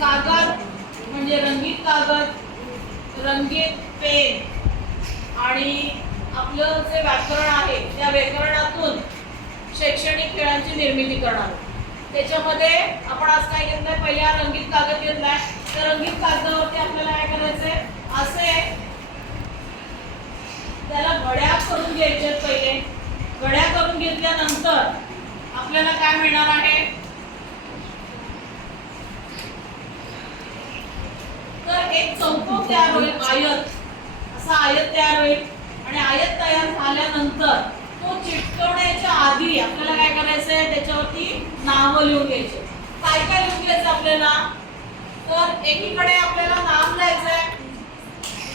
कागद म्हणजे रंगीत कागद, रंगीत पेन आणि आपलं जे व्याकरण आहे त्या व्याकरणातून शैक्षणिक खेळांची निर्मिती करणार. त्याच्यामध्ये आपण आज काय घेतलंय, पहिला रंगीत कागद घेतलाय. तर रंगीत कागदावरती आपल्याला काय करायचंय, असे त्याला घड्या करून घ्यायचे. पहिले घड्या करून घेतल्यानंतर आपल्याला काय मिळणार आहे, तर एक चौकोन तयार होईल, आयत, असा आयत तयार होईल. आणि आयत तयार झाल्यानंतर तो चिटकवण्याच्या आधी आपल्याला काय करायचंय, त्याच्यावरती नाव लिहून घ्यायचे. काय काय लिहून घ्यायचं आपल्याला, तर एकीकडे आपल्याला नाम लिहायचंय,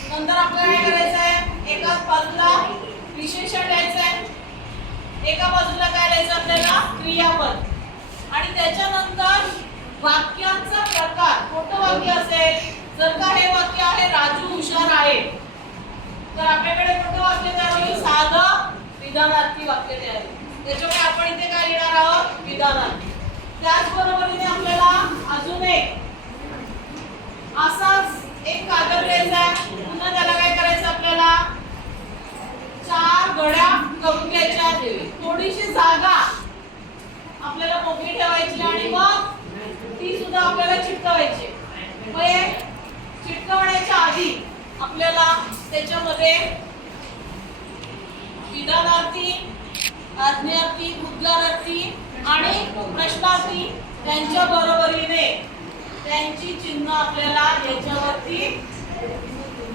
नंतर आपल्याला काय करायचंय, एका बाजूला विशेषण लिहायचंय, एका बाजूला काय लिहायचं आपल्याला, क्रियापद. आणि त्याच्यानंतर वाक्यांचा प्रकार, कोणतं वाक्य असेल, जर का हे वाक्य आहे राजू हुशार आहे, तर आपल्याकडे कोणतं वाक्य तयार होईल, साधं विधानार्थी वाक्य तयार होईल. त्याच्यामुळे आपण इथे काय लिहिणार आहोत, विधानार्थी. त्याचबरोबरीने आपल्याला अजून एक असाच एक कागद घ्यायचा आहे. पुन्हा त्याला काय करायचं, आपल्याला 4 घड्या करून घ्यायच्या. थोडीशी जागा आपल्याला मोकळी ठेवायची आणि मग ती सुद्धा आपल्याला चिटकवायची. मग चिटकवण्याच्या आधी आपल्याला त्याच्यामध्ये विधानार्थी, आज्ञार्थी, उद्गारार्थी आणि प्रश्नार्थी त्यांच्या बरोबरीने त्यांची चिन्ह आपल्याला याच्यावरती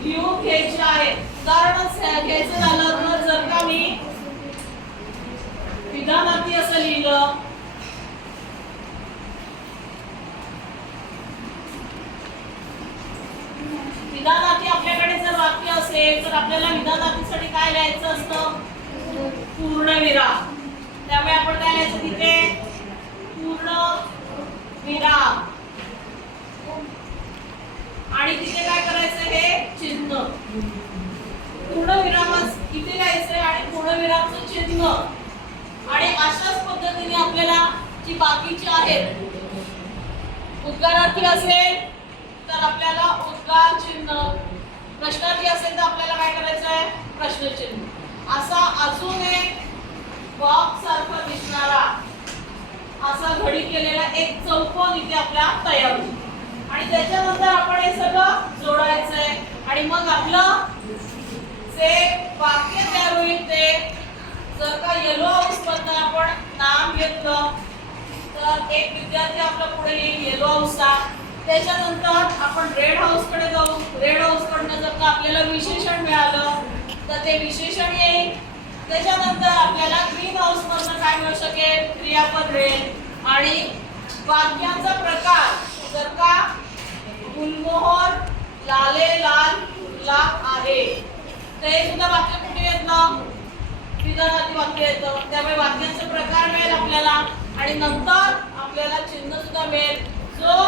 लिहून घ्यायची आहे. उदाहरण घ्यायचं झालं तर जर का मी विधानार्थी असं लिहिलं, विधानार्थी आपल्याकडे जर वाक्य असेल तर आपल्याला विधानार्थीसाठी काय लिहायचं असतं, पूर्णविराम. त्यामुळे आपण काय लिहायचं तिथे, पूर्णविराम. आणि तिथे काय करायचं, हे चिन्ह पूर्णविरामच इथे लिहायचंय आणि पूर्णविरामचं चिन्ह. आणि अशाच पद्धतीने आपल्याला जी बाकीची आहेत, उद्गारार्थी असेल तर आपल्याला उद्गार चिन्ह, प्रश्नार्थी असेल तर आपल्याला काय करायचं आहे, प्रश्न चिन्ह. असा अजून एक बॉक्स सारखा दिसणारा असा घडी केलेला एक चौकोन इथे आपला तयार होईल. आणि त्याच्यानंतर आपण हे सगळं जोडायचंय आणि मग आपलं जे वाक्य तयार होईल ते, जर का येलो हाऊस मधनं आपण नाम घेतलं तर एक विद्यार्थी आपला पुढे येईल येलो हाऊसचा. त्याच्यानंतर आपण रेड हाऊस कडे जाऊ. रेड हाऊस कडनं जर का आपल्याला विशेषण मिळालं तर ते विशेषण येईल. त्याच्यानंतर आपल्याला ग्रीन हाऊस मधनं काय मिळू शकेल, क्रियापद मिळेल. आणि वाक्यांचा प्रकार, जर का गुलमोहर लाले लाल फुलला आहे, ते सुद्धा वाक्य कुठे येतं, विधानार्थी वाक्य येतं. त्यामुळे वाक्यांचा प्रकार मिळेल आपल्याला आणि नंतर आपल्याला चिन्ह सुद्धा मिळेल जो